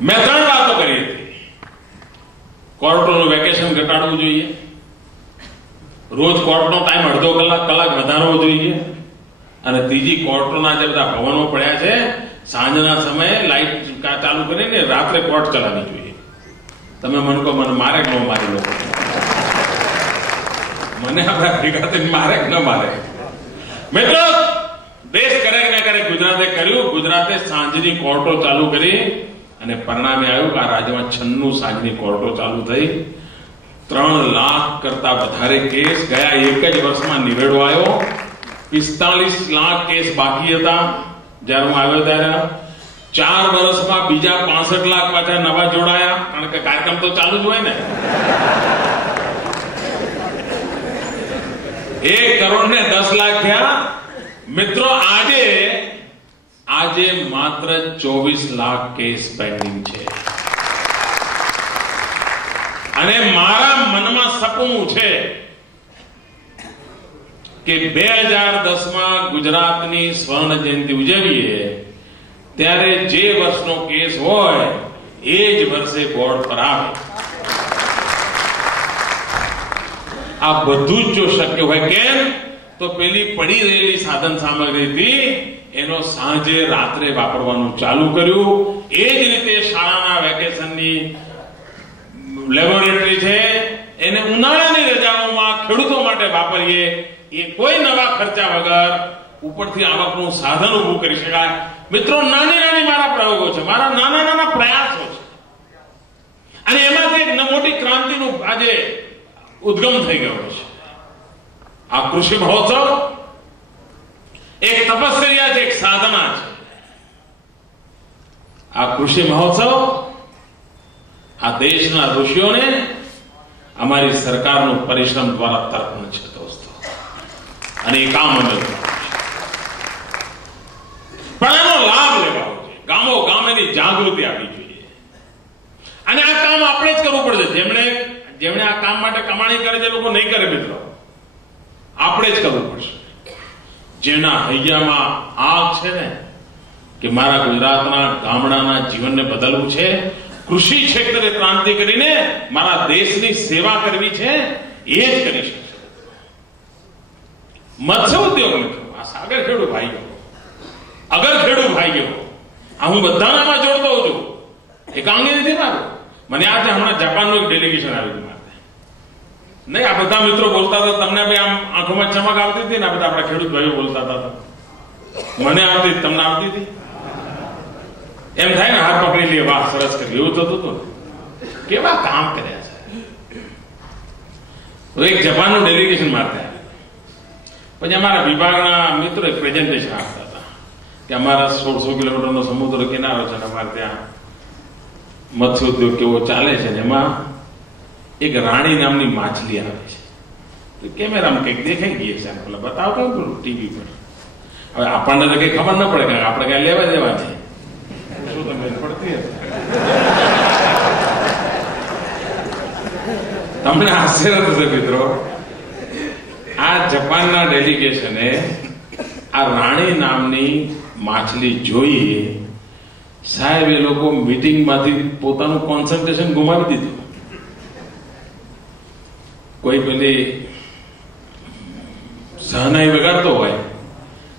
મેં 3 વાતો કરી હતી. કોર્ટોનું વેકેશન ઘટાડવું જોઈએ, રોજ કોર્ટનો ટાઈમ અડધો કલાક વધારવો જોઈએ, અને ત્રીજી કોર્ટોના જે બધા ભવનો પડ્યા છે સાંજના સમયે લાઈટ ચાલુ કરીને રાત્રે કોર્ટ ચલાવવી જોઈએ. તમે મને કહો મને મારે કે ન મારી લો, મને આપણા ભેગા થઈને મારે કે ન મારે. મિત્રો, દેશ કરે ને કરે ગુજરાતે કર્યું. ગુજરાતે સાંજની કોર્ટો ચાલુ કરી અને પરિણામે આવ્યું કે આ રાજ્યમાં 96 સાંજની કોર્ટો ચાલુ થઈ. 3 લાખ કરતા વધારે કેસ ગયા એક જ વર્ષમાં નિવેડો આવ્યો. 45 લાખ કેસ બાકી હતા જ્યારે હું આવ્યો ત્યારે. 4 વર્ષમાં બીજા 65 લાખ પાછા નવા જોડાયા, કારણ કે કાર્યક્રમ તો ચાલુ જ હોય ને. 1 કરોડ ને 10 લાખ થયા. મિત્રો, આજે માત્ર 24 લાખ કેસ પેન્ડિંગ છે. અને મારા મનમાં સપનું છે કે 2010માં ગુજરાતની સ્વર્ણ જયંતિ ઉજવીએ ત્યારે જે વર્ષનો કેસ હોય એ જ વર્ષે બોર્ડ પર આવે. આ બધું જ જો શક્ય હોય, કેમ તો પેલી પડી રહેલી સાધન સામગ્રીથી એનો સાંજે રાત્રે વાપરવાનું ચાલુ કર્યું. એ જ રીતે શાળાના વેકેશનની લેબોરેટરી છે એને ઉનાળાની રજાઓમાં ખેડૂતો માટે વાપરીએ. એ કોઈ નવા ખર્ચા વગર ઉપરથી આવકનું સાધન ઉભું કરી શકાય. મિત્રો, નાની નાની મારા પ્રયોગો છે, મારા નાના નાના પ્રયાસો છે, અને એમાંથી એક મોટી ક્રાંતિનું આજે ઉદ્ગમ થઈ ગયો છે. આ કૃષિ મહોત્સવ એક તપસ્યા છે, એક સાધના છે. આ કૃષિ મહોત્સવ આ દેશના ઋષિઓને અમારી સરકારનું પરિશ્રમ દ્વારા તર્પણ છે દોસ્તો, અને એ કામ અમે પણ એનો લાભ લેવાનો છે. ગામો ગામ એની જાગૃતિ આપવી જોઈએ, અને આ કામ આપણે જ કરવું પડશે. જેમણે આ કામ માટે કમાણી કરે છે લોકો નહીં કરે મિત્રો, આપણે જ કરવું પડશે. જેના હૈયામાં આગ છે ને કે મારા ગુજરાતના ગામડાના જીવનને બદલવું છે, કૃષિ ક્ષેત્રે ક્રાંતિ કરીને મારા દેશની સેવા કરવી છે, એ જ કરી શકશે. મત્સ્ય ઉદ્યોગ મિત્રો, આ સાગર ખેડૂત ભાઈઓ, અગર ખેડૂત ભાઈઓ, આ હું બધાનામાં જોડતો હોઉં છું. એકાંગી નથી મારું. મને યાદ છે હમણાં જાપાનનું એક ડેલિગેશન આવ્યું હતું. નહીં, આ બધા મિત્રો બોલતા હતા, તમને બી આમ આંખોમાં ચમક આવતી હતી ને, આ બધા આપણા ખેડૂત ભાઈઓ બોલતા હતા. મને આવતી, તમને આવતી હતી. એમ થાય ને હાથ પકડી લે, વાહ સરસ કર્યું, એવું થતું હતું. કેવા કામ કર્યા છે. એક જાપાનનું ડેલિગેશન મારતા, પછી અમારા વિભાગના મિત્રો એક પ્રેઝન્ટેશન આપતા હતા કે અમારા 1600 કિલોમીટરનો સમુદ્ર કિનારો છે, અમારે ત્યાં મત્સ્ય ઉદ્યોગ કેવો ચાલે છે. એમાં એક રાણી નામની માછલી આવે છે. તો કેમેરામાં કંઈક દેખાઈ ગઈ છે, પેલા બતાવતો ટીવી પર. હવે આપણને તો કઈ ખબર ન પડે, કે આપણે કઈ લેવા દેવા છે. શું તમે પડતી હશે? તમને આશ્ચર્ય થશે મિત્રો, આ જાપાનના ડેલિગેશને આ રાણી નામની માછલી જોઈ, સાહેબ એ લોકો મીટિંગમાંથી પોતાનું કોન્સન્ટ્રેશન ગુમાવી દીધું. કોઈ પેલી સહનાઈ વગાડતો હોય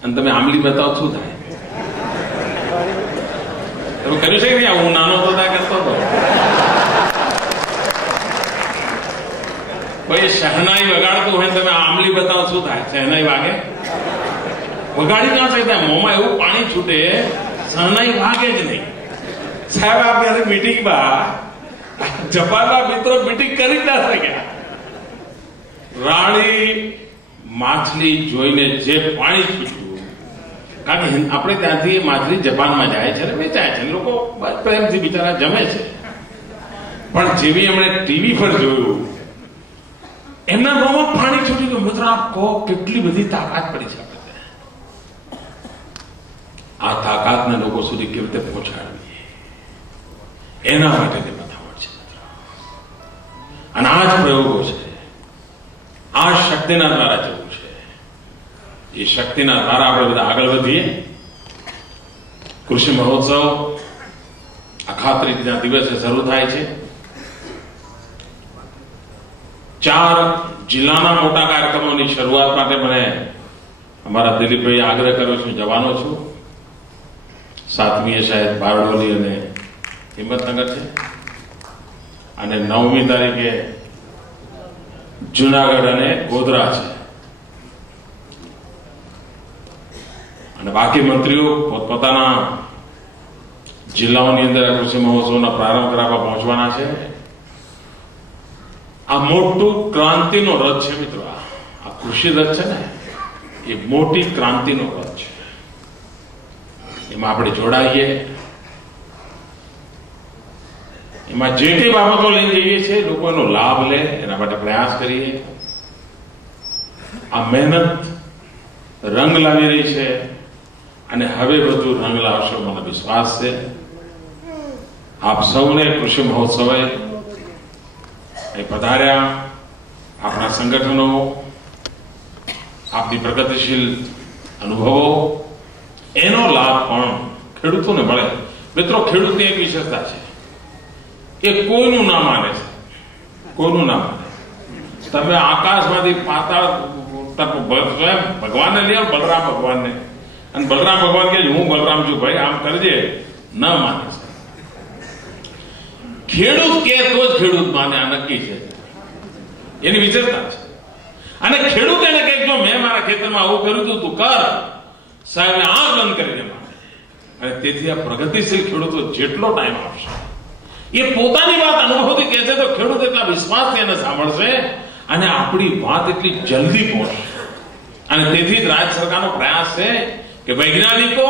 અને તમે આંબલી બતાવો, શું થાય? તમે કર્યું છે કે નહીં? હું નાનો હતો ત્યાં કરતો હતો. કોઈ શહનાઈ વગાડતું હોય તમે આંબલી બતાવો, શું થાય? શહનાઈ વાગે? વગાડી ના શકતા, મોંમાં એવું પાણી છૂટે, શહનાઈ વાગે જ નહીં. સાહેબ આપણે મીટિંગમાં જાપાનના મિત્રો મીટિંગ કરી જ ના શક્યા. રાણી માછલી જોઈને જે પાણી છૂટ્યું, કારણ કે આપણે ત્યાંથી માછલી જાપાનમાં જાય છે, વેચાય છે, લોકો પ્રેમથી બિચારા જમે છે. પણ જેવી એમણે ટીવી પર જોયું, એમના મોંમાં પાણી છૂટી ગયું. મિત્રો આપ કહો, કેટલી બધી તાકાત પડી છે. આ તાકાતને લોકો સુધી કેવી રીતે પહોંચાડવી, એના માટે તે મથામણ છે. અને આ જ પ્રયોગો છે, આ શક્તિના દ્વારા જવું છે. એ શક્તિના દ્વારા આપણે બધા આગળ વધીએ. કૃષિ મહોત્સવ આખા અખાત્રીજના દિવસે શરૂ થાય છે. 4 જિલ્લાના મોટા કાર્યક્રમોની શરૂઆત માટે મને અમારા દિલીપભાઈ આગ્રહ કર્યો છે. જવાનો છું. 7મીએ શાયદ બારડોલી અને હિંમતનગર છે અને 9મી તારીખે જુનાગઢ અને ગોધરા છે. અને બાકી મંત્રીઓ પોતપોતાના જિલ્લાઓની અંદર કૃષિ મહોત્સવના પ્રારંભ કરાવવા પહોંચવાના છે. આ મોટું ક્રાંતિનો રથ છે મિત્રો. આ કૃષિ રથ છે ને એ મોટી ક્રાંતિનો રથ છે. એમાં આપણે જોડાઈએ. એમાં જે કઈ બાબતો લઈને જઈએ છીએ લોકો એનો લાભ લે એના માટે પ્રયાસ કરીએ. આ મહેનત રંગ લાવી રહી છે અને હવે વધુ રંગ લાવશે મને વિશ્વાસ છે. આપ સૌને કૃષિ મહોત્સવે પધાર્યા. આપણા સંગઠનો, આપની પ્રગતિશીલ અનુભવો, એનો લાભ પણ ખેડૂતોને મળે. મિત્રો, ખેડૂતની એક વિશેષતા છે, એ કોઈનું ના માને છે. કોઈનું ના માને. તમે આકાશમાંથી પાતાળ ભગવાનને લઈ આવો, બલરામ ભગવાનને, અને બલરામ ભગવાન કે હું બલરામ છું ભાઈ, આમ કરજે, ન માને છે. ખેડૂત કે તો જ ખેડૂત માને. આ નક્કી છે. એની વિશેષતા છે. અને ખેડૂત એને કહે જો મેં મારા ખેતરમાં આવું કર્યું હતું, તું કર, સાહેબ આ બંધ કરીને માને. અને તેથી આ પ્રગતિશીલ ખેડૂતો જેટલો ટાઈમ આપશે, એ પોતાની વાત અનુભવથી કહે છે તો ખેડૂત એટલા વિશ્વાસથી એને સાંભળશે અને આપણી વાત એટલી જલ્દી પહોંચશે. અને તેથી જ રાજ્ય સરકારનો પ્રયાસ છે કે વૈજ્ઞાનિકો,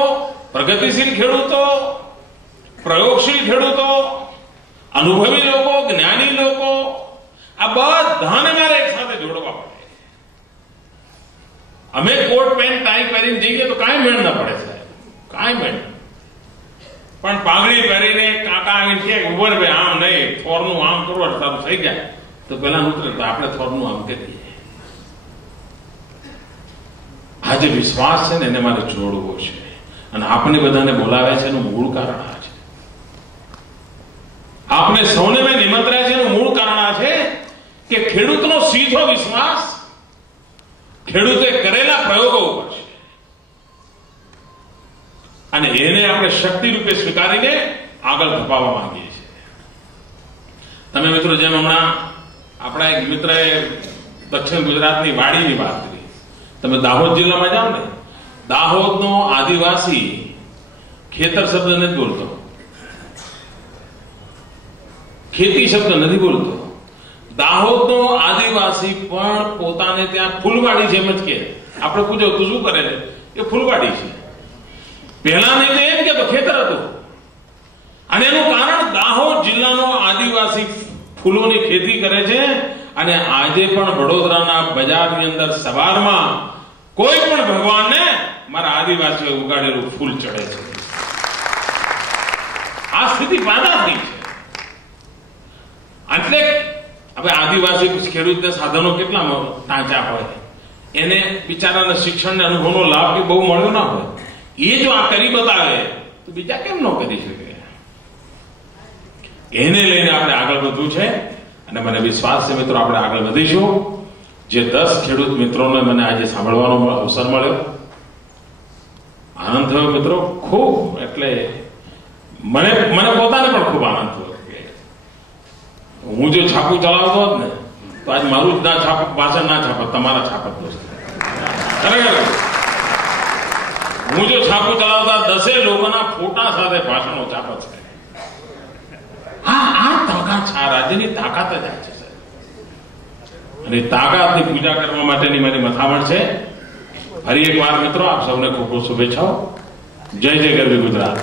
પ્રગતિશીલ ખેડૂતો, પ્રયોગશીલ ખેડૂતો, અનુભવી લોકો, જ્ઞાની લોકો, આ બધાને મારે એક સાથે જોડવા પડે. અમે કોટ પેન્ટ ટાઈ પહેરીને જઈએ તો કાંઈ મેળ ન પડે સાહેબ, કાંઈ મેળ. પણ પાઘડી પહેરીને કાકા આવીને કે ઉભર ભાઈ આમ નહીં, થોરનું આમ કરો સારું થઈ જાય તો પેલા ઉતરે તો આપણે થોરનું આમ કરીએ. આ જે વિશ્વાસ છે ને એને મારે જોડવો છે. અને આપણે બધાને બોલાવે છે એનું મૂળ કારણ આ છે. આપને સૌને મેં નિમંત્ર્યા છે એનું મૂળ કારણ આ છે કે ખેડૂતનો સીધો વિશ્વાસ ખેડૂતે કરેલા પ્રયોગો ઉપર છે. અને એને આપણે શક્તિ રૂપે સ્વીકારીને આગળ ધપાવવા માંગીએ છીએ. તમે મિત્રો જેમ હમણાં આપણા એક મિત્રએ દક્ષિણ ગુજરાતની વાડીની વાત કરી. તમે દાહોદ જિલ્લામાં જાઓ ને, દાહોદનો આદિવાસી ખેતર શબ્દ નથી બોલતો, ખેતી શબ્દ નથી બોલતો. દાહોદનો આદિવાસી પણ પોતાને ત્યાં ફૂલવાડી છે એમ જ કે. આપણે પૂછો તું શું કરે છે, એ ફૂલવાડી છે. પહેલા નહીં તો એમ કે તો ખેતર હતું. અને એનું કારણ દાહોદ જિલ્લાનો આદિવાસી ફૂલોની ખેતી કરે છે. અને આજે પણ વડોદરાના બજારની અંદર સવારમાં કોઈ પણ ભગવાનને મારા આદિવાસીઓ ઉગાડેલું ફૂલ ચડે છે. આ સ્થિતિ પેદા થઈ છે. એટલે હવે આદિવાસી ખેડૂતને સાધનો કેટલા ટાંચા હોય, એને બિચારાને શિક્ષણ અનુભવનો લાભ કે બહુ મળ્યો ના હોય. એ જો આ કરી બતાવે તો બીજા કેમ ન કરી શકે? એને લઈને આપણે આગળ વધવું છે. અને મને વિશ્વાસ છે મિત્રો આપણે આગળ વધીશું. જે 10 ખેડૂત મિત્રોને મને આજે સાંભળવાનો અવસર મળ્યો, આનંદ થયો મિત્રો. ખૂબ એટલે મને પોતાને પણ ખૂબ આનંદ થયો. હું જો છાપું ચલાવતો હોત ને તો આજ મારું જ ના છાપ ભાષણ ના છાપત, તમારા છાપત દોસ્ત. ખરેખર હું જો છાપું ચલાવતા 10 લોકોના ફોટા સાથે ભાષણો છાપત છે. આ તાકાત છે, આ રાજ્યની તાકાત જ આ છે સાહેબ. અને તાકાતની પૂજા કરવા માટેની મારી મથામણ છે. ફરી એકવાર મિત્રો આપ સૌને ખૂબ ખૂબ શુભેચ્છાઓ. જય જય ગરવી ગુજરાત.